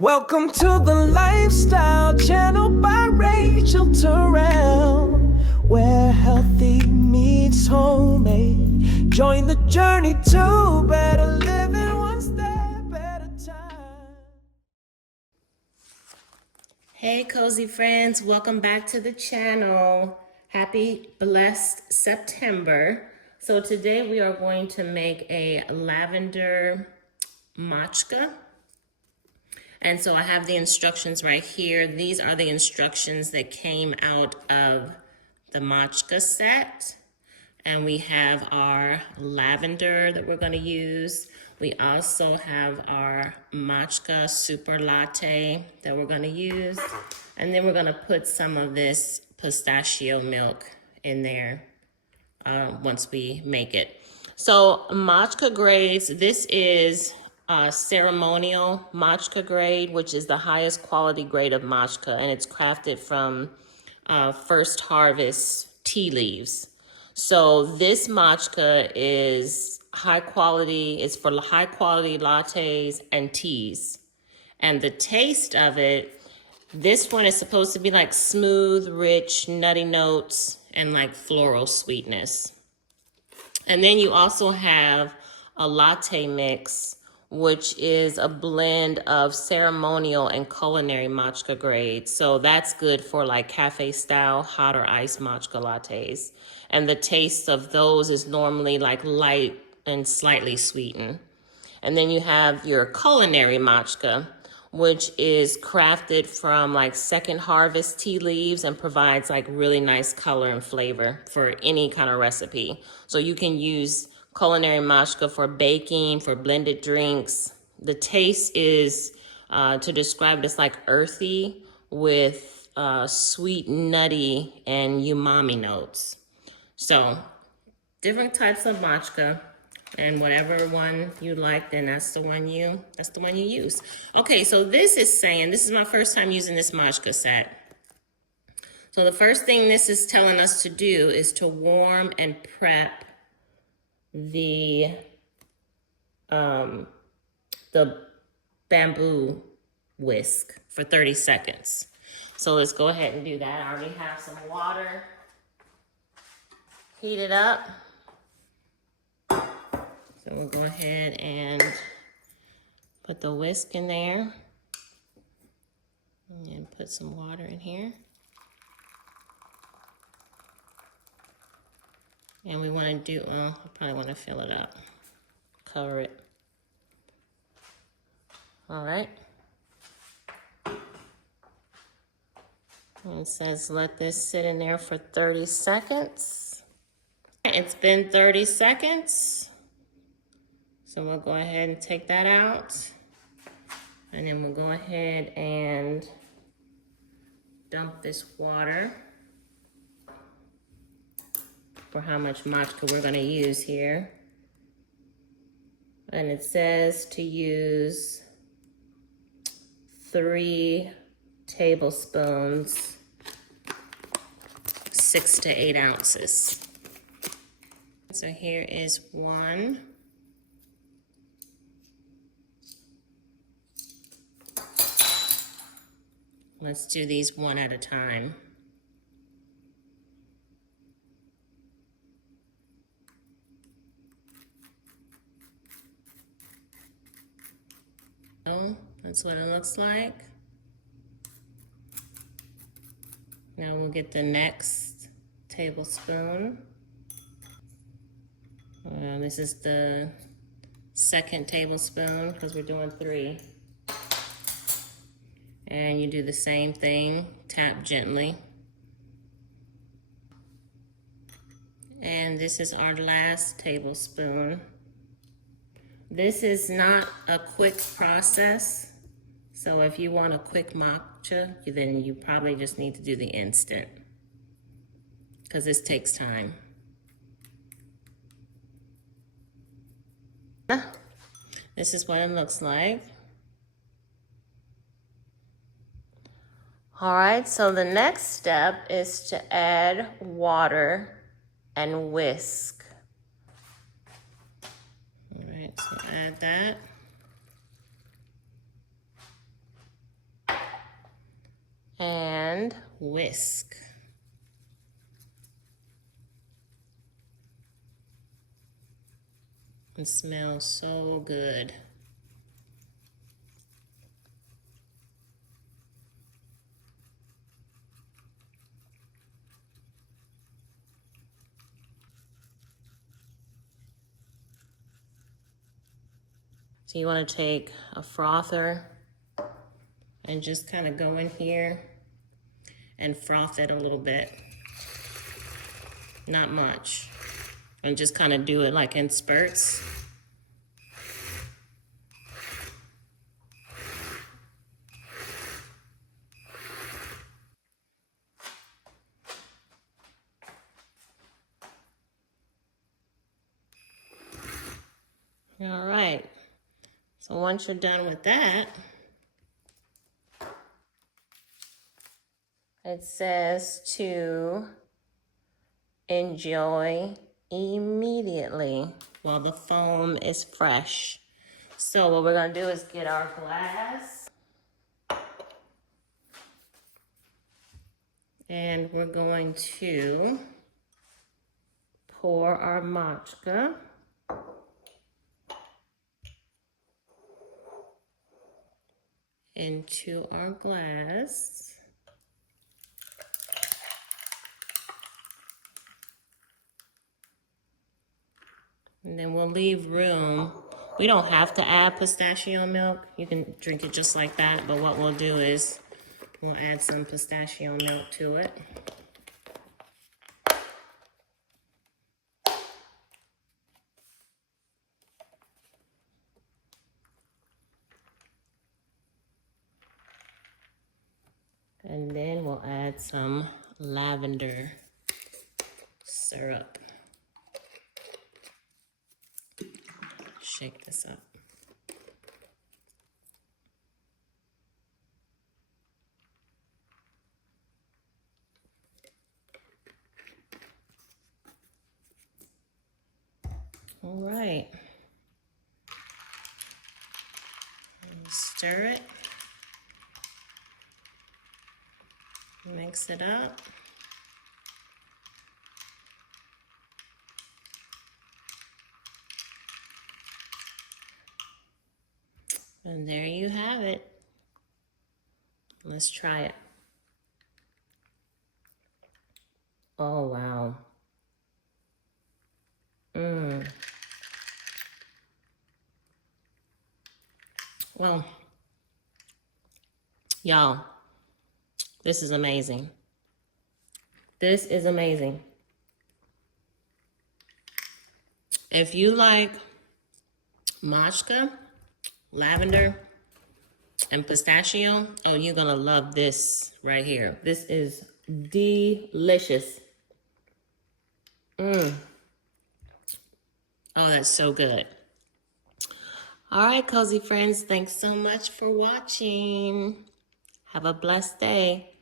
Welcome to the Lifestyle Channel by Rachel Terrell, where healthy meets homemade. Join the journey to better living, one step at a time. Hey cozy friends, welcome back to the channel. Happy blessed September. So today we are going to make a lavender matcha. And so I have the instructions right here. These are the instructions that came out of the matcha set. And we have our lavender that we're going to use. We also have our matcha SuperLatte that we're going to use. And then we're going to put some of this pistachio milk in there once we make it. So matcha grades, this is ceremonial matcha grade, which is the highest quality grade of matcha, and it's crafted from first harvest tea leaves. So this matcha is high quality, it's for high quality lattes and teas. And the taste of it, this one is supposed to be like smooth, rich, nutty notes and like floral sweetness. And then you also have a latte mix, which is a blend of ceremonial and culinary matcha grades. So that's good for like cafe style, hot or iced matcha lattes. And the taste of those is normally like light and slightly sweetened. And then you have your culinary matcha, which is crafted from like second harvest tea leaves and provides like really nice color and flavor for any kind of recipe. So you can use culinary matcha for baking, for blended drinks. The taste is, to describe it, it's like earthy with sweet, nutty, and umami notes. So different types of matcha. And whatever one you like, then that's the one you use. Okay, so this is my first time using this matcha set. So the first thing this is telling us to do is to warm and prep the bamboo whisk for 30 seconds. So let's go ahead and do that. I already have some water heated up. So we'll go ahead and put the whisk in there and put some water in here. And we want to do, I probably want to fill it up, cover it. All right. And it says let this sit in there for 30 seconds. It's been 30 seconds. So we'll go ahead and take that out. And then we'll go ahead and dump this water for how much matcha we're gonna use here. And it says to use 3 tablespoons, 6 to 8 ounces. So here is 1. Let's do these one at a time. So that's what it looks like. Now we'll get the next tablespoon. This is the second tablespoon because we're doing 3. And you do the same thing, tap gently. And this is our last tablespoon. This is not a quick process. So if you want a quick matcha, then you probably just need to do the instant, because this takes time. This is what it looks like. All right, so the next step is to add water and whisk. All right, so add that. and whisk. It smells so good. So you want to take a frother and just kind of go in here and froth it a little bit. Not much. And just kind of do it like in spurts. All right. So once you're done with that, it says to enjoy immediately while the foam is fresh. So what we're gonna do is get our glass and we're going to pour our matcha into our glass. And then we'll leave room. We don't have to add pistachio milk. You can drink it just like that, but what we'll do is we'll add some pistachio milk to it. And then we'll add some lavender syrup. Shake this up. All right. Stir it. Mix it up. And there you have it. Let's try it. Oh, wow. Well, y'all, this is amazing. This is amazing. If you like matcha, lavender, and pistachio, oh, you're gonna love this right here. This is delicious. Oh, that's so good. All right, cozy friends, thanks so much for watching. Have a blessed day.